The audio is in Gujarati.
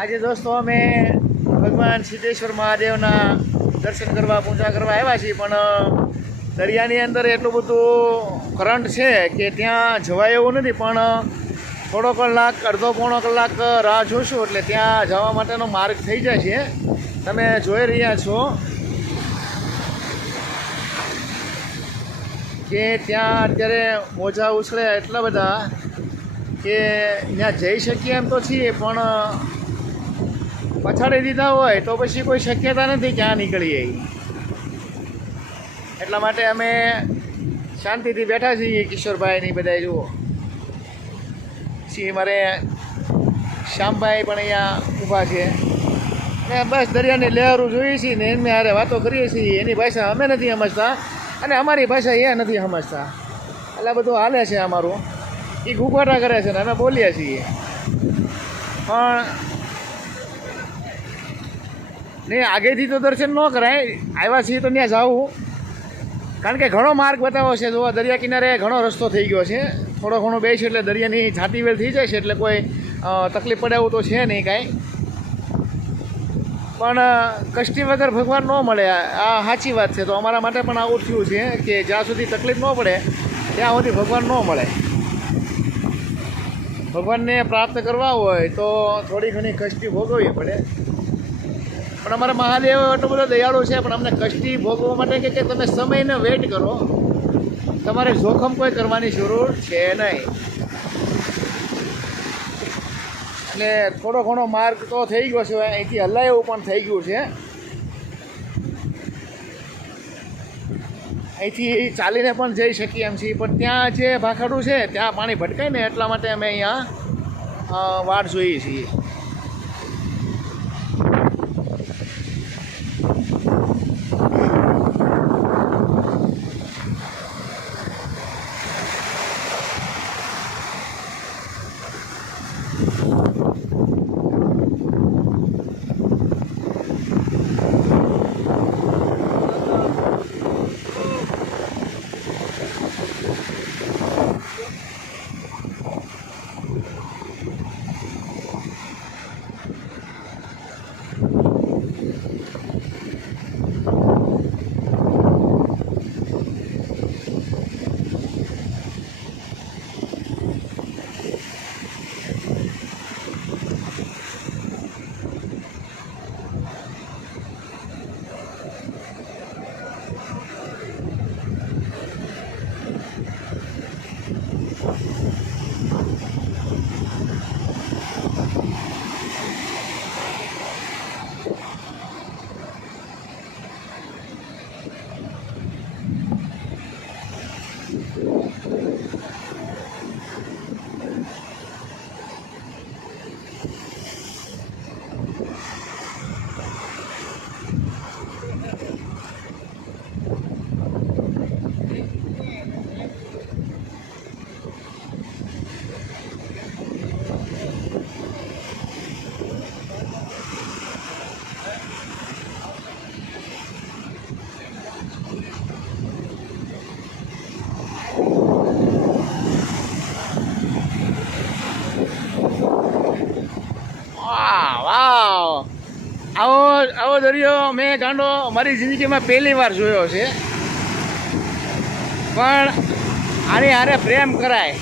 આજે દોસ્તો અમે ભગવાન સિદ્ધેશ્વર મહાદેવના દર્શન કરવા પૂજા કરવા આવ્યા છીએ, પણ દરિયાની અંદર એટલું બધું કરંટ છે કે ત્યાં જવાય એવું નથી. પણ થોડો કલાક અડધો પોણો કલાક રાહ જોઈશું એટલે ત્યાં જવા માટેનો માર્ગ થઈ જાય છે. તમે જોઈ રહ્યા છો કે ત્યાં અત્યારે મોજા ઉછળ્યા એટલા બધા કે ત્યાં જઈ શકીએ એમ તો છીએ, પણ પછાડી દીધા હોય તો પછી કોઈ શક્યતા નથી ક્યાં નીકળીએ. એટલા માટે અમે શાંતિથી બેઠા છીએ. કિશોરભાઈની બધા જુઓ છીએ, મારે શ્યામભાઈ પણ અહીંયા ઊભા છે ને બસ દરિયાની લહેરું જોઈએ છીએ ને એમને હારે વાતો કરીએ છીએ. એની ભાષા અમે નથી સમજતા અને અમારી ભાષા એ નથી સમજતા, એટલે બધું હાલે છે અમારું. એ ઘૂંઘવાટા કરે છે ને અમે બોલીએ છીએ, પણ નહીં આગેથી તો દર્શન ન કરાય. આવ્યા છીએ તો ત્યાં જવું, કારણ કે ઘણો માર્ગ બતાવો છે. જોવા દરિયા કિનારે ઘણો રસ્તો થઈ ગયો છે. થોડો ઘણો બેસ એટલે દરિયાની છાતીવેલ થઈ જાય છે, એટલે કોઈ તકલીફ પડે એવું તો છે નહીં કાંઈ. પણ કષ્ટી વગર ભગવાન ન મળે, આ સાચી વાત છે. તો અમારા માટે પણ આવું થયું છે કે જ્યાં સુધી તકલીફ ન પડે ત્યાં સુધી ભગવાન ન મળે. ભગવાનને પ્રાપ્ત કરવા હોય તો થોડી ઘણી કષ્ટી ભોગવવી પડે. પણ અમારા મહાદેવ એટલો બધો દયાળુ છે, પણ અમને કષ્ટી ભોગવવા માટે કે તમે સમયને વેઇટ કરો, તમારે જોખમ કોઈ કરવાની જરૂર છે નહીં. એટલે થોડો ઘણો માર્ગ તો થઈ ગયો છે, અહીંથી હલાય એવું પણ થઈ ગયું છે. અહીંથી ચાલીને પણ જઈ શકીએ એમ છીએ, પણ ત્યાં જે ભાખાડું છે ત્યાં પાણી ભટકાય ને એટલા માટે અમે અહીંયા વાટ જોઈએ છીએ. આવો દરિયો મેં ગાંડો મારી જિંદગીમાં પહેલી વાર જોયો છે. પણ આની હારે પ્રેમ કરાય.